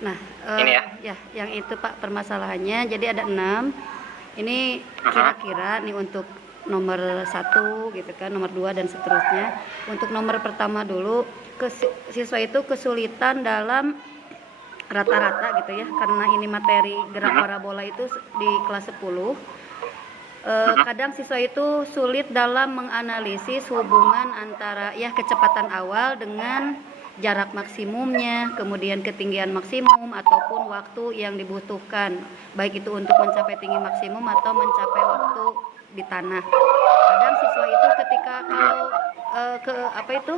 Nah, Ini ya. ya yang itu Pak permasalahannya, jadi ada 6. Ini Mhm. kira-kira nih untuk nomor 1 gitu kan, nomor 2 dan seterusnya. Untuk nomor pertama dulu, siswa itu kesulitan dalam rata-rata gitu ya, karena ini materi gerak Mhm. parabola itu di kelas 10. Mhm. Kadang siswa itu sulit dalam menganalisis hubungan antara ya kecepatan awal dengan jarak maksimumnya, kemudian ketinggian maksimum ataupun waktu yang dibutuhkan, baik itu untuk mencapai tinggi maksimum atau mencapai waktu di tanah. Kadang siswa itu ketika Mhm. kalau ke apa itu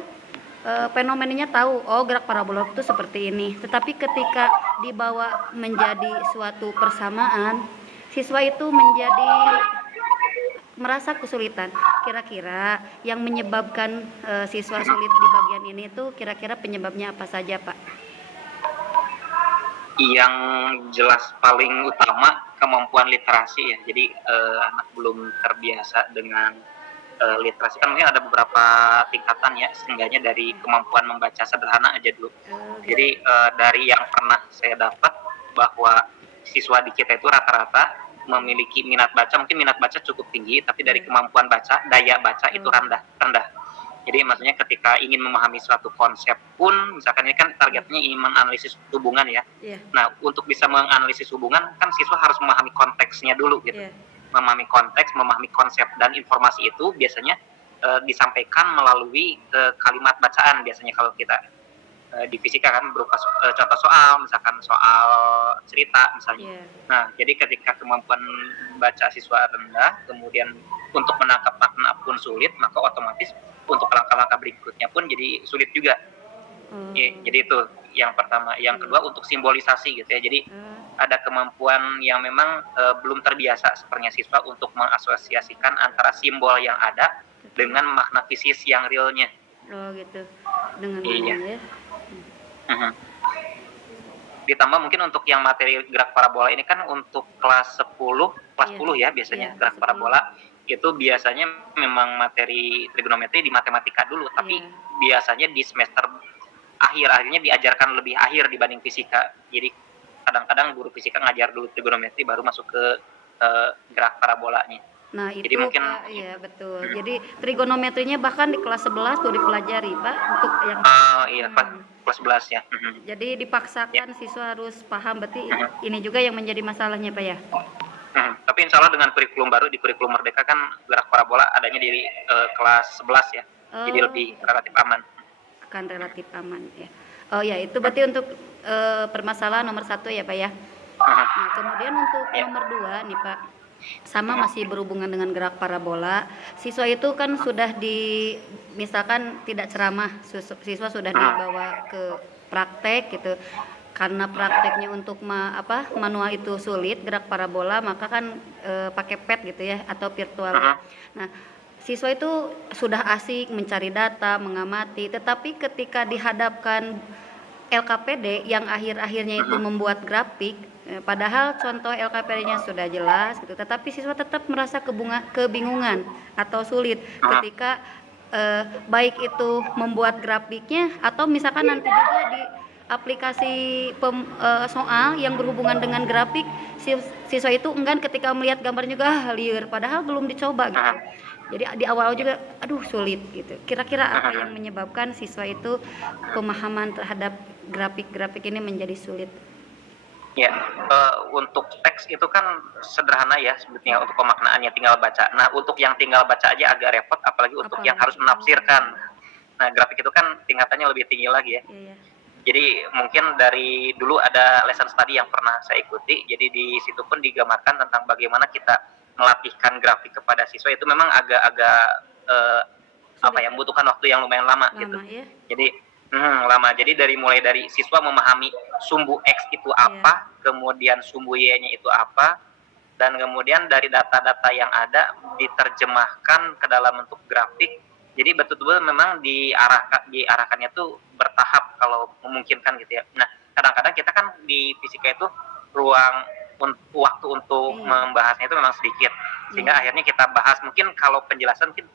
fenomenanya tahu, oh gerak parabola itu seperti ini, tetapi ketika dibawa menjadi suatu persamaan, siswa itu menjadi merasa kesulitan. Kira-kira yang menyebabkan siswa sulit di bagian ini tuh kira-kira penyebabnya apa saja, Pak? Yang jelas paling utama kemampuan literasi ya. Jadi anak belum terbiasa dengan literasi, kan mungkin ada beberapa tingkatan ya, seenggaknya dari kemampuan membaca sederhana aja dulu. Oh, gitu. Jadi dari yang pernah saya dapat bahwa siswa di kita itu rata-rata memiliki minat baca, mungkin minat baca cukup tinggi, tapi dari Iya. kemampuan baca, daya baca itu Oh, rendah, rendah. Jadi maksudnya ketika ingin memahami suatu konsep pun, misalkan ini kan iya. targetnya ingin menganalisis hubungan ya. Iya. Nah, untuk bisa menganalisis hubungan, kan siswa harus memahami konteksnya dulu gitu. Iya. Memahami konteks, memahami konsep, dan informasi itu biasanya disampaikan melalui kalimat bacaan biasanya kalau kita di fisika kan berupa contoh soal, misalkan soal cerita misalnya. Iya. Nah, jadi ketika kemampuan baca siswa rendah, kemudian untuk menangkap makna pun sulit, maka otomatis untuk langkah-langkah berikutnya pun jadi sulit juga. Oh, Jadi itu yang pertama. Yang iya. kedua untuk simbolisasi gitu ya. Jadi ada kemampuan yang memang belum terbiasa sepertinya siswa untuk mengasosiasikan antara simbol yang ada dengan makna fisis yang realnya. Oh, gitu. Dengan Iya. anunya ya. Mhm. Ditambah mungkin untuk yang materi gerak parabola ini kan untuk kelas Iya. 10 ya Iya, biasanya kelas gerak 10. parabola itu biasanya memang materi trigonometri di matematika dulu, tapi Iya. biasanya di semester akhirnya diajarkan lebih akhir dibanding fisika. Jadi kadang-kadang guru fisika ngajar dulu trigonometri baru masuk ke gerak parabolanya. Nah, Jadi itu mungkin Pak, iya betul. Jadi trigonometrinya bahkan di kelas 11 tuh dipelajari, Pak, untuk yang iya kelas 11 ya. jadi Ya. dipaksakan siswa harus paham, berarti Mhm. ini juga yang menjadi masalahnya, Pak ya? Tapi insya Allah dengan kurikulum baru di kurikulum Merdeka kan gerak parabola adanya di kelas 11 ya. Jadi Oh, lebih gitu. relatif aman. Akan relatif aman ya. Oh ya, itu berarti untuk permasalahan nomor 1 ya, Pak ya. Nah, kemudian untuk Ya. nomor 2 nih, Pak. Sama masih berhubungan dengan gerak parabola. Siswa itu kan sudah misalkan tidak ceramah, siswa sudah dibawa ke praktek gitu. Karena prakteknya untuk manual itu sulit, gerak parabola, maka kan pakai pet gitu ya atau virtual ya. Nah, siswa itu sudah asik mencari data, mengamati, tetapi ketika dihadapkan LKPD yang akhir-akhirnya itu membuat grafik, padahal contoh LKPD-nya sudah jelas gitu, tetapi siswa tetap merasa kebingungan atau sulit ketika baik itu membuat grafiknya atau misalkan nanti juga di aplikasi soal yang berhubungan dengan grafik, siswa itu enggan ketika melihat gambarnya juga liar, padahal belum dicoba gitu. Jadi di awal juga aduh sulit gitu. Kira-kira apa yang menyebabkan siswa itu pemahaman terhadap grafik-grafik ini menjadi sulit? Ya, untuk teks itu kan sederhana ya sebetulnya untuk pemaknaannya tinggal baca. Nah, untuk yang tinggal baca aja agak repot, apalagi untuk yang harus Apalagi menafsirkan. Nah, grafik itu kan tingkatannya lebih tinggi lagi ya. iya, Jadi mungkin dari dulu ada lesson study yang pernah saya ikuti, jadi di situ pun digambarkan tentang bagaimana kita melatihkan grafik kepada siswa itu memang agak-agak sulit ya, membutuhkan waktu yang lumayan lama gitu. lama ya. Jadi lama. Jadi mulai dari siswa memahami sumbu X itu Iya, apa, kemudian sumbu Y-nya itu apa, dan kemudian dari data-data yang ada diterjemahkan ke dalam bentuk grafik. Jadi betul-betul memang diarahkannya tuh bertahap kalau memungkinkan gitu ya. Nah, kadang-kadang kita kan di fisika itu ruang waktu untuk iya, membahasnya itu memang sedikit, sehingga iya, akhirnya kita bahas mungkin kalau penjelasan mungkin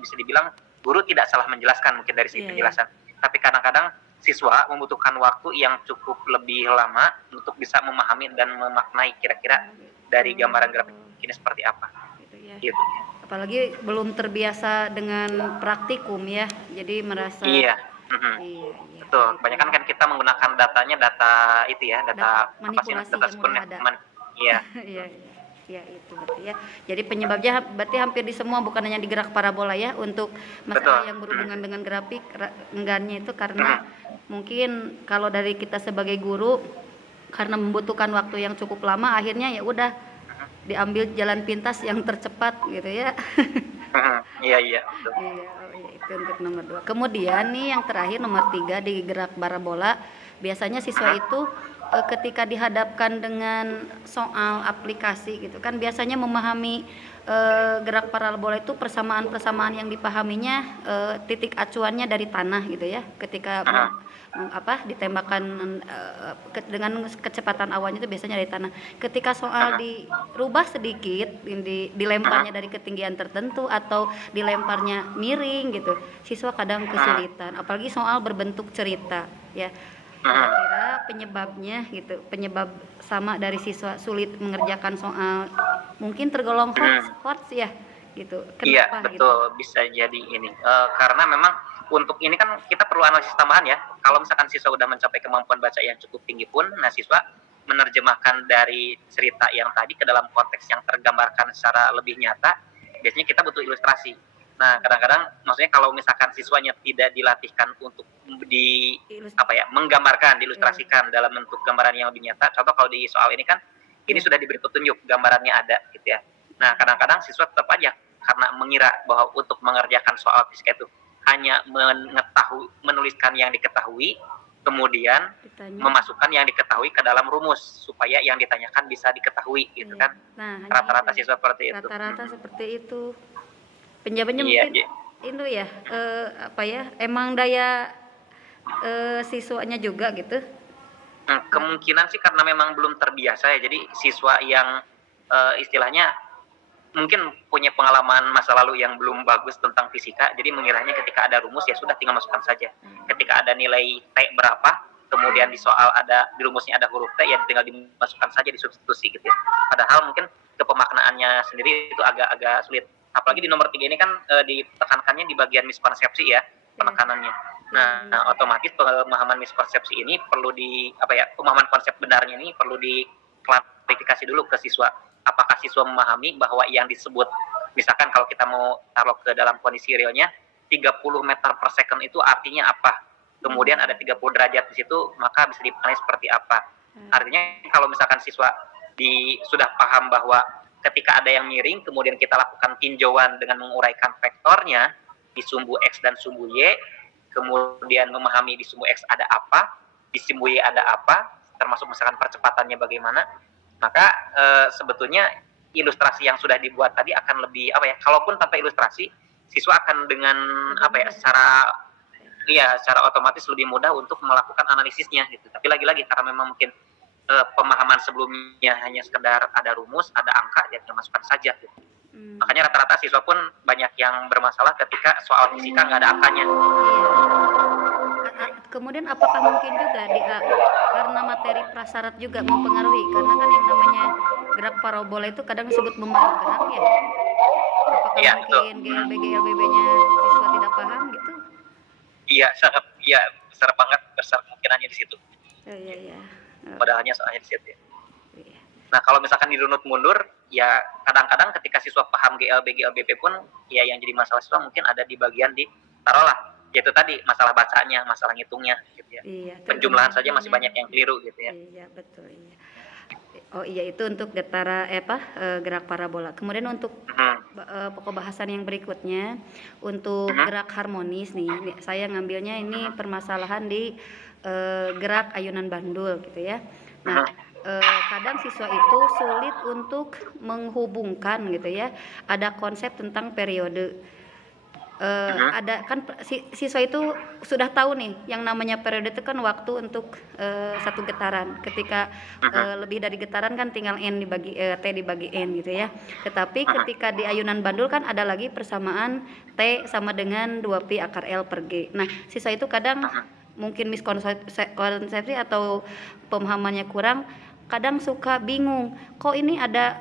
bisa dibilang guru tidak salah menjelaskan mungkin dari segi iya, iya, penjelasan, tapi kadang-kadang siswa membutuhkan waktu yang cukup lebih lama untuk bisa memahami dan memaknai kira-kira dari gambaran grafik ini seperti apa, gitu ya. gitu. Apalagi belum terbiasa dengan praktikum ya, jadi merasa Iya, mhm, iya iya betul. gitu. Kebanyakan kan kita menggunakan datanya data itu ya, data apa sih, Manipulasi data yang udah sekunder, ada. iya, Iya iya. Ya itu berarti ya. Jadi penyebabnya berarti hampir di semua, bukan hanya di gerak parabola ya, untuk betul, masalah yang berhubungan dengan grafik enggannya itu karena mhm, mungkin kalau dari kita sebagai guru karena membutuhkan waktu yang cukup lama, akhirnya ya udah mhm, diambil jalan pintas yang tercepat gitu ya. mhm, iya iya, betul. Iya, oh iya, itu untuk nomor 2. Kemudian nih yang terakhir nomor 3 di gerak parabola, biasanya siswa Mhm, itu ketika dihadapkan dengan soal aplikasi gitu kan biasanya memahami gerak parabola itu persamaan-persamaan yang dipahaminya titik acuannya dari tanah gitu ya. Ketika mhm, ditembakkan dengan kecepatan awannya itu biasanya dari tanah. Ketika soal mhm, dirubah sedikit, mhm, dilemparnya dari ketinggian tertentu atau dilemparnya miring gitu, siswa kadang mhm, kesulitan. Apalagi soal berbentuk cerita, ya. mhm, Kira-kira penyebabnya gitu, penyebab sama dari siswa sulit mengerjakan soal, mungkin tergolong mhm. hots ya, gitu. Iya, Kenapa gitu? betul, bisa jadi ini, karena memang untuk ini kan kita perlu analisis tambahan ya. Kalau misalkan siswa udah mencapai kemampuan baca yang cukup tinggi pun, nah siswa menerjemahkan dari cerita yang tadi ke dalam konteks yang tergambarkan secara lebih nyata, biasanya kita butuh ilustrasi. Nah, kadang-kadang maksudnya kalau misalkan siswanya tidak dilatihkan untuk di Ilus apa ya, menggambarkan, ya, diilustrasikan dalam bentuk gambaran yang lebih nyata. Contoh kalau di soal ini kan, ini ya. sudah diberi petunjuk, gambarannya ada gitu ya. Nah, kadang-kadang siswa tetap aja karena mengira bahwa untuk mengerjakan soal fisika itu hanya menuliskan yang diketahui, kemudian Ditanya, memasukkan yang diketahui ke dalam rumus supaya yang ditanyakan bisa diketahui gitu iya. kan. Nah, hanya itu Rata-rata ya. siswa seperti itu. Rata-rata Mhm. seperti itu. Penjawabannya Iya, mungkin itu ya, apa ya, emang daya siswanya juga gitu. Kemungkinan sih karena memang belum terbiasa ya. Jadi siswa yang istilahnya mungkin punya pengalaman masa lalu yang belum bagus tentang fisika, jadi mengiranya ketika ada rumus ya sudah tinggal masukkan saja. Ketika ada nilai T berapa, kemudian di soal ada di rumusnya ada huruf T, ya tinggal dimasukkan saja disubstitusi gitu ya. Padahal mungkin kepemaknaannya sendiri itu agak-agak sulit. Apalagi di nomor 3 ini kan ditekankannya di bagian miskonsepsi ya, Ya, penekanannya. ya, Nah, otomatis pemahaman miskonsepsi ini perlu pemahaman konsep benarnya ini perlu diklarifikasi dulu ke siswa. Apakah siswa memahami bahwa yang disebut, misalkan kalau kita mau taruh ke dalam kondisi realnya, 30 meter per second itu artinya apa? Kemudian ada 30 derajat di situ, maka bisa dipahami seperti apa. Artinya kalau misalkan siswa sudah paham bahwa ketika ada yang miring, kemudian kita lakukan tinjauan dengan menguraikan vektornya di sumbu X dan sumbu Y, kemudian memahami di sumbu X ada apa, di sumbu Y ada apa, termasuk misalkan percepatannya bagaimana, maka sebetulnya ilustrasi yang sudah dibuat tadi akan lebih kalaupun tanpa ilustrasi siswa akan dengan secara otomatis lebih mudah untuk melakukan analisisnya gitu. Tapi lagi-lagi karena memang mungkin pemahaman sebelumnya hanya sekedar ada rumus, ada angka, ya masukkan saja gitu. Makanya rata-rata siswa pun banyak yang bermasalah ketika soal fisika nggak ada angkanya. iya. Kemudian apakah mungkin juga karena materi prasyarat juga mempengaruhi, karena kan yang namanya gerak parabola itu kadang disebut membentuk gerak ya. Apakah Iya, betul. mungkin GLB GLBB-nya siswa tidak paham gitu? Iya, sangat iya, besar banget besar kemungkinannya di situ. Oh iya iya. Oh, Modalnya soalnya di situ ya. iya. Nah, kalau misalkan dirunut mundur, ya kadang-kadang ketika siswa paham GLB, GLBP pun, ya yang jadi masalah siswa mungkin ada di bagian taruhlah, yaitu tadi, masalah bacanya, masalah ngitungnya, gitu ya. Iya, Penjumlahan saja masih banyak yang keliru, gitu ya. iya betul iya. Oh iya itu untuk gerak parabola. Kemudian untuk Mhm, pokok bahasan yang berikutnya untuk mhm, gerak harmonis nih, saya ngambilnya ini permasalahan di gerak ayunan bandul gitu ya. Nah, mhm, kadang siswa itu sulit untuk menghubungkan gitu ya. Ada konsep tentang periode. mhm, Ada kan siswa itu sudah tahu nih yang namanya periode itu kan waktu untuk satu getaran. Ketika mhm, lebih dari getaran kan tinggal T dibagi N gitu ya. Tetapi mhm, ketika di ayunan bandul kan ada lagi persamaan T sama dengan 2pi akar L per G. Nah, siswa itu kadang mungkin miskonsepsi atau pemahamannya kurang, kadang suka bingung, kok ini ada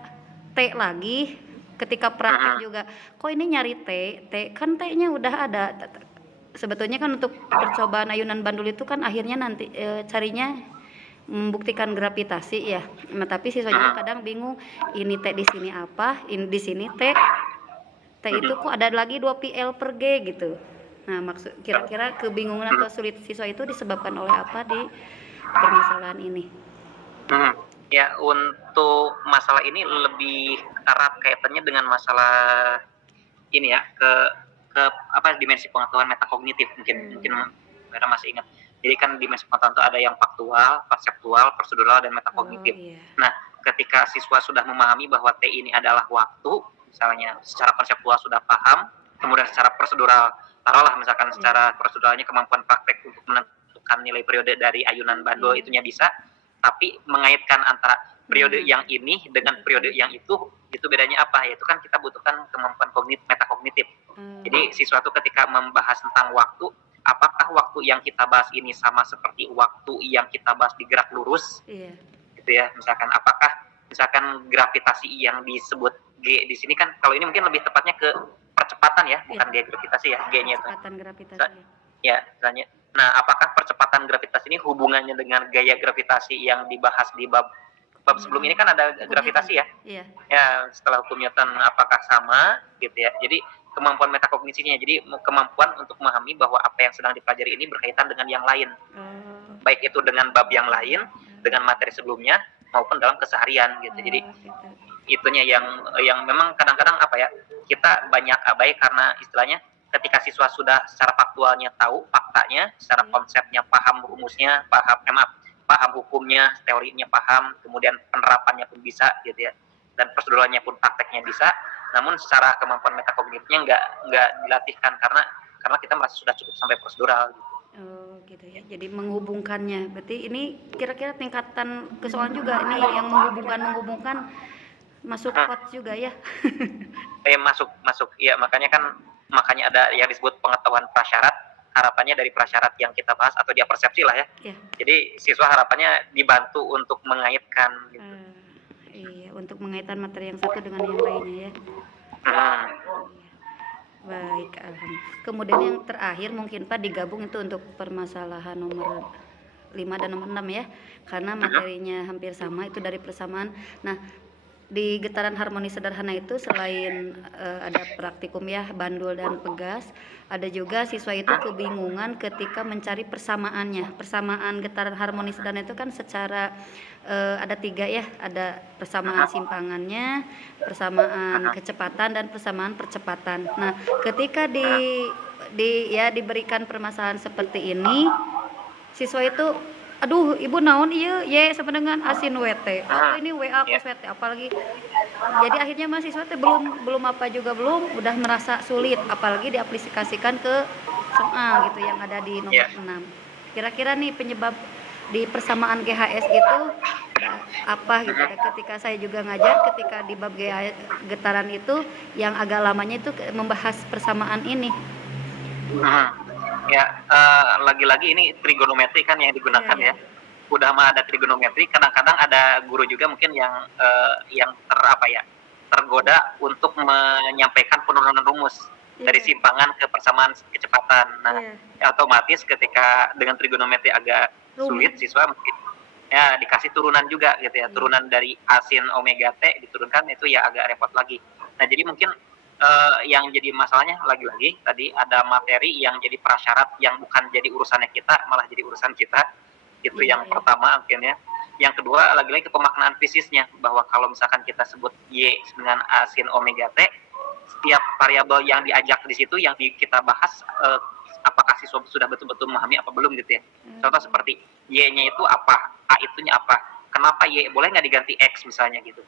T lagi, ketika praktek Mhm. juga, kok ini nyari T, kan T-nya udah ada. Sebetulnya kan untuk percobaan ayunan bandul itu kan akhirnya nanti carinya membuktikan gravitasi ya. Nah, tapi siswa juga Mhm. kadang bingung, ini T di sini apa, ini di sini T, T itu Mhm. kok ada lagi 2 pi L per G gitu. Nah, maksud kira-kira kebingungan atau Mhm. sulit siswa itu disebabkan oleh apa di permasalahan ini? Mhm. Ya, untuk masalah ini lebih erat kaitannya dengan masalah ini ya, ke apa, dimensi pengetahuan metakognitif mungkin mungkin Hmm. Vera masih ingat. Jadi kan dimensi pengetahuan itu ada yang faktual, konseptual, prosedural, dan Oh metakognitif. iya. Nah, ketika siswa sudah memahami bahwa T ini adalah waktu, misalnya secara konseptual sudah paham, kemudian secara prosedural, taruhlah misalkan Iya. secara proseduralnya kemampuan praktek untuk menentukan nilai periode dari ayunan bandul Iya. itunya bisa, tapi mengaitkan antara periode Nah, yang ini dengan betul. periode yang itu bedanya apa? Yaitu kan kita butuhkan kemampuan metakognitif. Jadi siswa itu ketika membahas tentang waktu, apakah waktu yang kita bahas ini sama seperti waktu yang kita bahas di gerak lurus, Iya. gitu ya? Misalkan apakah misalkan gravitasi yang disebut G di sini kan kalau ini mungkin lebih tepatnya ke percepatan ya, Iya. bukan G gravitasi ya, G-nya itu. Percepatan gravitasi ya. Ya, misalnya. Nah, apakah percepatan gravitasi ini hubungannya dengan gaya gravitasi yang dibahas di bab Hukum sebelum Newton. ini kan ada Hukum Newton. gravitasi ya? Iya. Ya, setelah hukum Newton apakah sama gitu ya. Jadi kemampuan metakognisinya, jadi kemampuan untuk memahami bahwa apa yang sedang dipelajari ini berkaitan dengan yang lain, Oh. baik itu dengan bab yang lain, dengan materi sebelumnya maupun dalam keseharian gitu. Jadi Oh, gitu. itunya yang memang kadang-kadang apa ya, kita banyak abai karena istilahnya ketika siswa sudah secara faktualnya tahu faktanya, secara Iya. konsepnya paham rumusnya, paham hukumnya, teorinya paham, kemudian penerapannya pun bisa gitu ya, dan proseduralnya pun prakteknya bisa, namun secara kemampuan metakognitifnya nggak dilatihkan karena kita merasa sudah cukup sampai prosedural gitu. Oh, gitu ya. Jadi menghubungkannya. Berarti ini kira-kira tingkatan kesoalan juga ini yang menghubungkan masuk Hmm. pot juga ya. Masuk masuk ya, makanya ada yang disebut pengetahuan prasyarat, harapannya dari prasyarat yang kita bahas atau dia persepsi lah ya. Ya. Jadi siswa harapannya dibantu untuk mengaitkan gitu. Iya, untuk mengaitkan materi yang satu dengan yang lainnya ya. Hmm. Iya. Baik, kemudian yang terakhir mungkin Pak digabung itu untuk permasalahan nomor 5 dan nomor 6 ya. Karena materinya hampir sama itu dari persamaan. Nah, di getaran harmoni sederhana itu selain ada praktikum ya, bandul dan pegas, ada juga siswa itu kebingungan ketika mencari persamaannya. Persamaan getaran harmoni sederhana itu kan secara ada 3 ya, ada persamaan simpangannya, persamaan kecepatan dan persamaan percepatan. Nah, ketika diberikan permasalahan seperti ini, siswa itu aduh ibu naon iya y sama dengan asin WT apa ini WA Ya. kos WT apalagi jadi akhirnya mahasiswa teh belum apa juga belum udah merasa sulit apalagi diaplikasikan ke soal gitu yang ada di nomor Ya. 6. Kira-kira nih penyebab di persamaan GHS itu apa gitu ya, ketika saya juga ngajar ketika di bab getaran itu yang agak lamanya itu membahas persamaan ini. Ya, lagi-lagi ini trigonometri kan yang Iya, digunakan iya. ya. Udah mah ada trigonometri, kadang-kadang ada guru juga mungkin yang tergoda untuk menyampaikan penurunan rumus dari Iya. simpangan ke persamaan kecepatan. Nah, Iya. ya otomatis ketika dengan trigonometri agak sulit, Rumit. siswa mungkin ya dikasih turunan juga gitu ya, Iya. turunan dari asin omega t diturunkan itu ya agak repot lagi. Nah, jadi mungkin yang jadi masalahnya lagi-lagi tadi ada materi yang jadi prasyarat yang bukan jadi urusannya kita malah jadi urusan kita, itu Iya, yang iya. pertama mungkin ya. Yang kedua lagi-lagi ke pemaknaan fisisnya, bahwa kalau misalkan kita sebut y dengan asin omega t, setiap variabel yang diajak di situ yang kita bahas apakah siswa sudah betul-betul memahami apa belum gitu ya. Contoh seperti y-nya itu apa, a itunya apa, kenapa y boleh nggak diganti x misalnya gitu.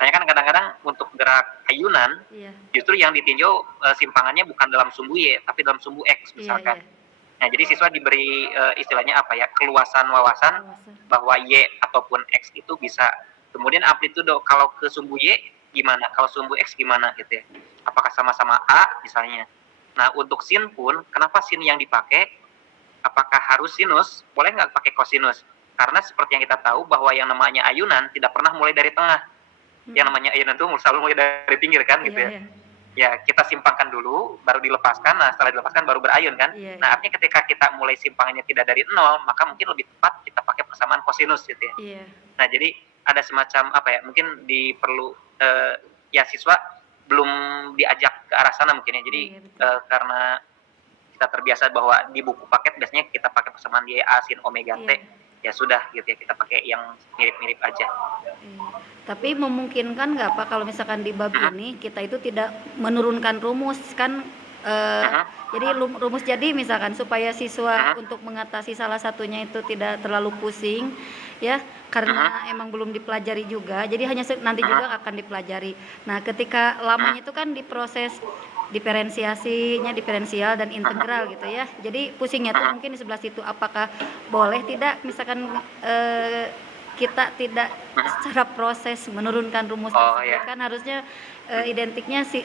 Soalnya kan kadang-kadang untuk gerak ayunan Iya. justru yang ditinjau simpangannya bukan dalam sumbu y tapi dalam sumbu x Iya, misalkan. iya. Nah, jadi siswa diberi istilahnya apa ya, keluasan wawasan bahwa y ataupun x itu bisa. Kemudian amplitude kalau ke sumbu y gimana, kalau sumbu x gimana gitu ya. Apakah sama-sama a misalnya. Nah, untuk sin pun kenapa sin yang dipakai apakah harus sinus, boleh nggak pakai kosinus? Karena seperti yang kita tahu bahwa yang namanya ayunan tidak pernah mulai dari tengah. Yang Hmm. namanya ayunan itu selalu mulai dari pinggir kan gitu Iya, ya. iya. Ya, kita simpangkan dulu, baru dilepaskan. Nah, setelah dilepaskan baru berayun kan. Iya, Nah, iya. artinya ketika kita mulai simpangannya tidak dari nol, maka mungkin lebih tepat kita pakai persamaan kosinus gitu ya. Iya. Nah, jadi ada semacam apa ya? Mungkin diperlu ya siswa belum diajak ke arah sana mungkin ya. Jadi Iya, betul. karena kita terbiasa bahwa di buku paket biasanya kita pakai persamaan YA sin omega T, Iya. ya sudah gitu ya, kita pakai yang mirip-mirip aja. Iya. Tapi memungkinkan nggak Pak kalau misalkan di bab Mhm, ini kita itu tidak menurunkan rumus kan eh, mhm, jadi rumus jadi misalkan supaya siswa mhm, untuk mengatasi salah satunya itu tidak terlalu pusing ya mhm, karena emang belum dipelajari juga jadi hanya nanti mhm, juga akan dipelajari. Nah, ketika lamanya itu kan diproses diferensiasinya diferensial dan integral gitu ya. Jadi pusingnya tuh mhm, mungkin di sebelah situ apakah boleh tidak misalkan kita tidak mhm. secara proses menurunkan rumus Oh tersebut ya. kan harusnya identiknya si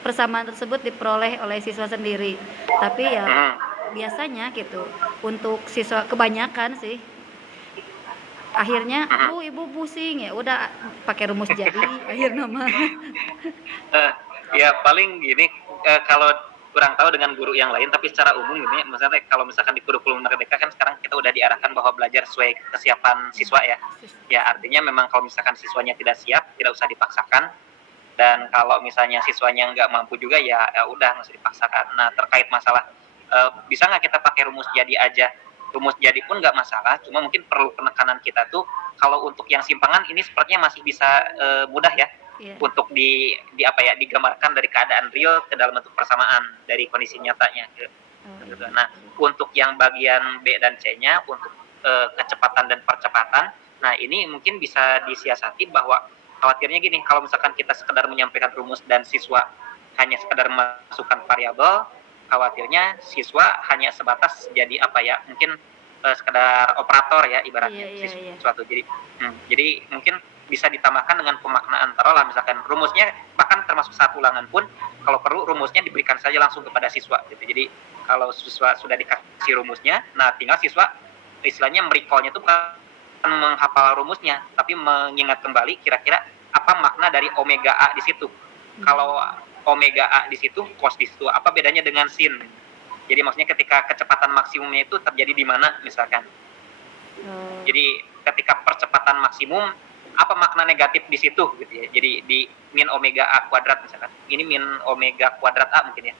persamaan tersebut diperoleh oleh siswa sendiri. Tapi ya Mhm, biasanya gitu untuk siswa kebanyakan sih akhirnya mhm. ibu pusing ya udah pakai rumus jadi akhir nama. Eh, ya paling gini, kalau kurang tahu dengan guru yang lain, tapi secara umum gini, misalnya kalau misalkan di kurikulum Merdeka kan sekarang kita udah diarahkan bahwa belajar sesuai kesiapan siswa ya. Ya artinya memang kalau misalkan siswanya tidak siap, tidak usah dipaksakan. Dan kalau misalnya siswanya nggak mampu juga ya udah nggak usah dipaksakan. Nah terkait masalah bisa nggak kita pakai rumus jadi aja? Rumus jadi pun nggak masalah, cuma mungkin perlu penekanan kita tuh kalau untuk yang simpangan ini sepertinya masih bisa mudah ya Iya. untuk di apa ya digambarkan dari keadaan real ke dalam bentuk persamaan dari kondisi nyatanya. Oh, Gitu. iya. Nah untuk yang bagian B dan C-nya untuk kecepatan dan percepatan, nah ini mungkin bisa disiasati bahwa khawatirnya gini, kalau misalkan kita sekedar menyampaikan rumus dan siswa hanya sekedar memasukkan variabel, khawatirnya siswa hanya sebatas jadi apa ya, mungkin sekedar operator ya Iya, ibaratnya iya, iya. sesuatu. Jadi mungkin bisa ditambahkan dengan pemaknaan taruhlah misalkan rumusnya bahkan termasuk saat ulangan pun kalau perlu rumusnya diberikan saja langsung kepada siswa gitu. Jadi kalau siswa sudah dikasih rumusnya, nah tinggal siswa istilahnya merecallnya itu bukan menghafal rumusnya, tapi mengingat kembali kira-kira apa makna dari omega A di situ. Kalau omega A di situ, cos di situ, apa bedanya dengan sin? Jadi maksudnya ketika kecepatan maksimumnya itu terjadi di mana misalkan. Oh, Jadi ketika percepatan maksimum, apa makna negatif di situ gitu ya. Jadi di min omega A kuadrat misalkan. Ini min omega kuadrat A mungkin ya.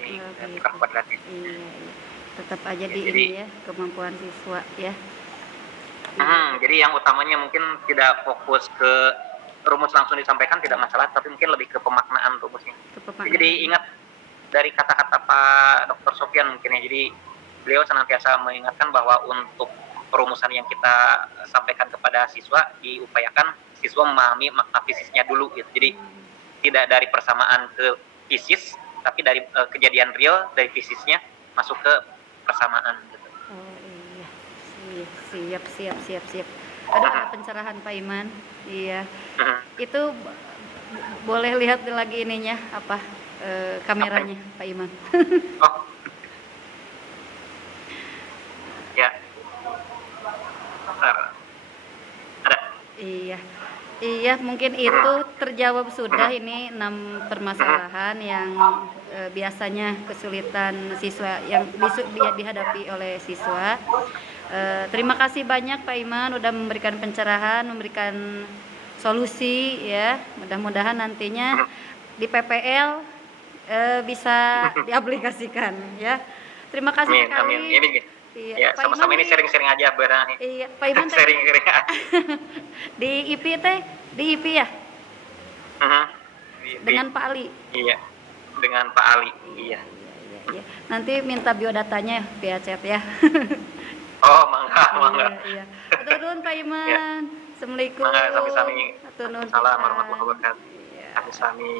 Ini bukan gitu. kuadratnya. Iya, iya. Tetap aja Ya, di jadi ini ya kemampuan siswa ya. jadi yang utamanya mungkin tidak fokus ke rumus langsung disampaikan tidak masalah, tapi mungkin lebih ke pemaknaan rumusnya. Jadi Kepemaknaan. ingat dari kata-kata Pak Dr. Sofyan mungkin ya. Jadi beliau senantiasa mengingatkan bahwa untuk perumusan yang kita sampaikan kepada siswa diupayakan siswa memahami makna fisisnya dulu gitu. Jadi tidak dari persamaan ke fisis, tapi dari kejadian real dari fisisnya masuk ke persamaan gitu. Oh iya, siap, siap, siap, siap. Ada pencerahan Pak Iman. Iya, itu boleh lihat lagi ininya apa kameranya Pak Iman. Oh ya, bentar. Ada. Iya, iya mungkin itu terjawab sudah ini 6 permasalahan yang biasanya kesulitan siswa yang dihadapi oleh siswa. Terima kasih banyak Pak Iman udah memberikan pencerahan, memberikan solusi ya. Mudah-mudahan nantinya di PPL bisa diaplikasikan ya. Terima kasih Amin, sekali. amin. Ini Iya, ya Pak sama-sama Iman ini sharing-sharing aja barang. iya, Pak Iman tadi Sharing-sharing. di IP teh, di IP ya dengan Pak Ali. Iya, dengan Pak Ali. Iya. Iya. Nanti minta biodatanya via chat ya. Oh, mangga. Iya. Atur nuhun Pak Ya, Iman. Assalamualaikum. mangga sami-sami. Atur nuhun Salam pisan. warahmatullahi wabarakatuh. Iya. Sami-sami.